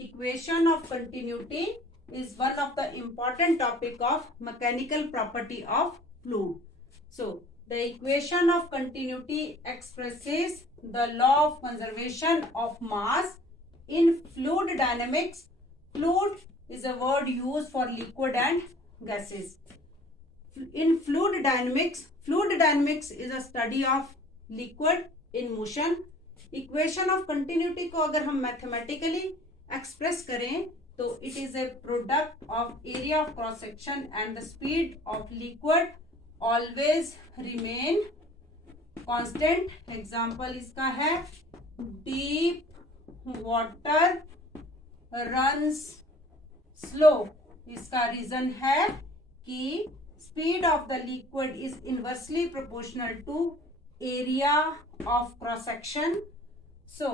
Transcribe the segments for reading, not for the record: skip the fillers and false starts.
equation of continuity is one of the important topic of mechanical property of fluid. So the equation of continuity expresses the law of conservation of mass in fluid dynamics. Fluid is a word used for liquid and gases. In fluid dynamics is a study of liquid in motion. Equation of continuity को अगर हम mathematically express करें तो it is a product of area of cross section and the speed of liquid always remain constant. Example इसका है deep water runs slow. इसका reason है कि speed of the liquid is inversely proportional to area of cross section. So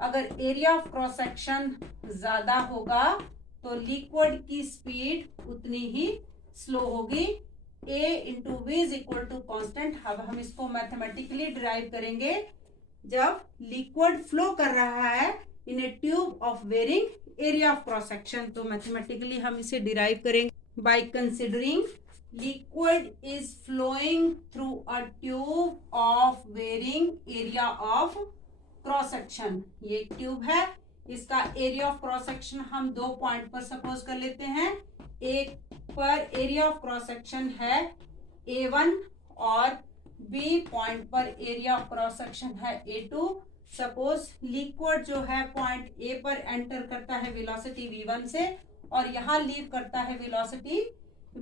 अगर area of cross section ज्यादा होगा तो liquid की स्पीड उतनी ही स्लो होगी. A into V is equal to constant. अब हम इसको मैथमेटिकली डिराइव करेंगे जब लिक्विड फ्लो कर रहा है in a tube of varying area of cross section. तो मैथमेटिकली हम इसे डिराइव करेंगे by considering liquid is flowing through a tube of varying area of cross section. ये एक ट्यूब है. इसका एरिया ऑफ क्रॉस सेक्शन हम दो पॉइंट पर सपोज कर लेते हैं. एक पर एरिया ऑफ क्रॉस सेक्शन है A1 और B पॉइंट पर एरिया ऑफ क्रॉस सेक्शन है A2. सपोज लिक्विड जो है पॉइंट A पर एंटर करता है वेलोसिटी V1 से और यहाँ लीव करता है वेलोसिटी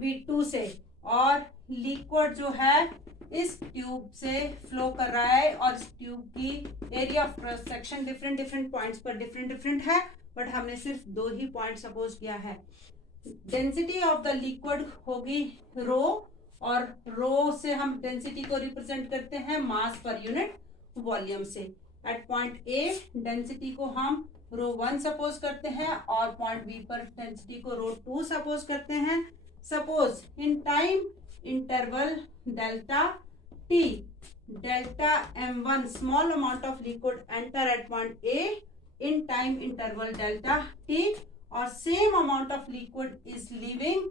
V2 से, और लिक्विड जो है इस ट्यूब से फ्लो कर रहा है और इस ट्यूब की area of cross section different points पर डिफरेंट है, बट हमने सिर्फ दो ही पॉइंट सपोज किया है. डेंसिटी ऑफ द लिक्विड होगी रो, और रो से हम डेंसिटी को रिप्रेजेंट करते हैं मास पर यूनिट वॉल्यूम से. एट पॉइंट ए डेंसिटी को हम रो 1 सपोज करते हैं और पॉइंट बी पर डेंसिटी को रो 2 सपोज करते हैं. Suppose in time interval delta t, delta m1 small amount of liquid enter at point A in time interval delta t, और same amount of liquid is leaving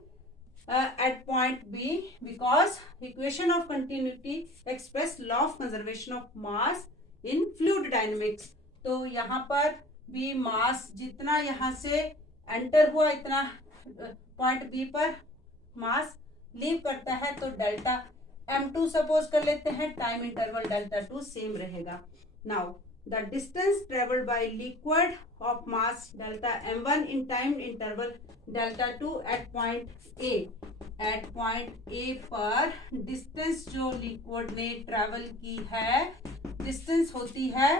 at point B because equation of continuity express law of conservation of mass in fluid dynamics. तो यहाँ पर भी मास जितना यहाँ से enter हुआ इतना पॉइंट बी पर मास लीव करता है, तो डेल्टा m2 सपोज कर लेते हैं. टाइम इंटरवल डेल्टा 2 सेम रहेगा. Now the distance traveled by liquid of mass delta m1 in time interval delta 2 at point A. at point A पर distance जो liquid ने travel की है, distance होती है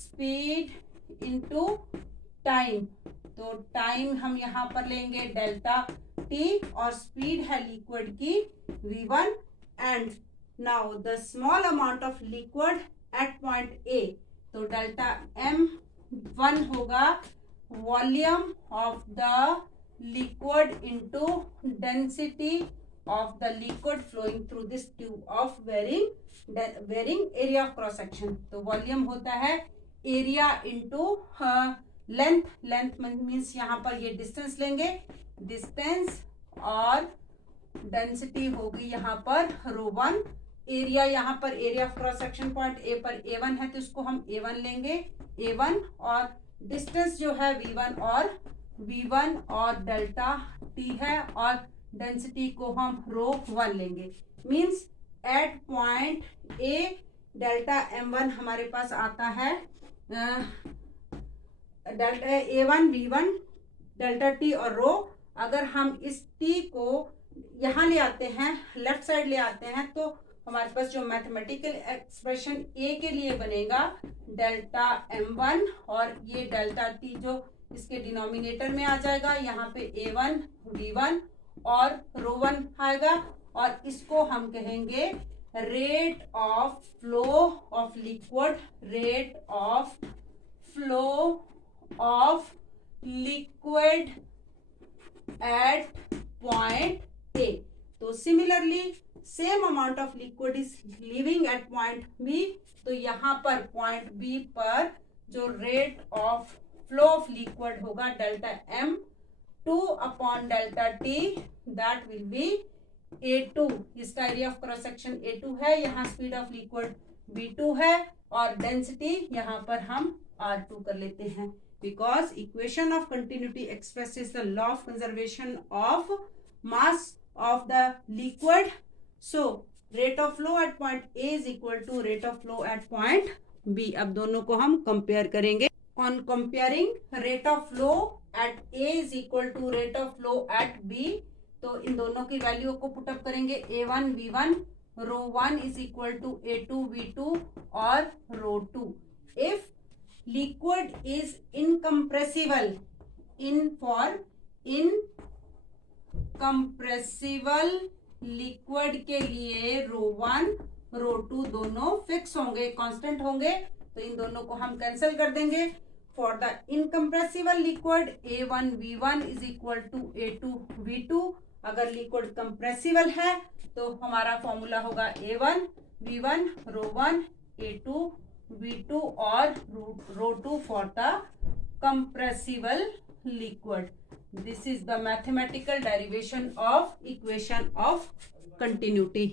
speed into time. तो time हम यहाँ पर लेंगे डेल्टा t और speed है liquid की v1. and now the small amount of liquid at point A, तो डेल्टा m1 होगा volume of the liquid into density of the liquid flowing through this tube of varying area of cross section. तो volume होता है area into length. Length means यहाँ पर ये distance लेंगे, distance, और डेंसिटी होगी यहाँ पर रो 1. एरिया यहाँ पर area of cross section point A पर A1 है तो इसको हम A1 लेंगे, A1, और डिस्टेंस जो है V1 और डेल्टा T है, और डेंसिटी को हम रो 1 लेंगे. Means at point A delta m1 हमारे पास आता है delta A1 V1 delta T और रो. अगर हम इस T को यहाँ ले आते हैं, लेफ्ट साइड ले आते हैं, तो हमारे पास जो मैथमेटिकल एक्सप्रेशन A के लिए बनेगा डेल्टा m1 और ये डेल्टा T जो इसके डिनोमिनेटर में आ जाएगा, यहाँ पे A1 V1 और रो 1 आएगा, और इसको हम कहेंगे rate of flow of liquid, rate of flow of liquid at point A. तो similarly same amount of liquid is leaving at point B. तो यहाँ पर पॉइंट बी पर जो rate of flow of liquid होगा delta m 2 upon delta t, that will be A2. इसका area of cross section A2 है, यहाँ speed of liquid V2 है और डेंसिटी यहाँ पर हम R2 कर लेते हैं, because equation of continuity expresses the law of conservation of mass of the liquid. So rate of flow at point A is equal to rate of flow at point B. अब दोनों को हम compare करेंगे. On comparing rate of flow at A is equal to rate of flow at B, तो इन दोनों की value को put up करेंगे. A1 V1 row 1 is equal to A2 V2 और रो 2. If liquid is incompressible, incompressible liquid के लिए रो 1 रो 2 दोनों fix होंगे, कांस्टेंट होंगे, तो इन दोनों को हम कैंसिल कर देंगे. For the incompressible liquid A1 V1 is equal to A2 V2. अगर लिक्विड कंप्रेसिबल है तो हमारा फॉर्मूला होगा A1 V1 रो 1 A2 V2 और रो 2 for the compressible liquid. This is the mathematical derivation of equation of continuity.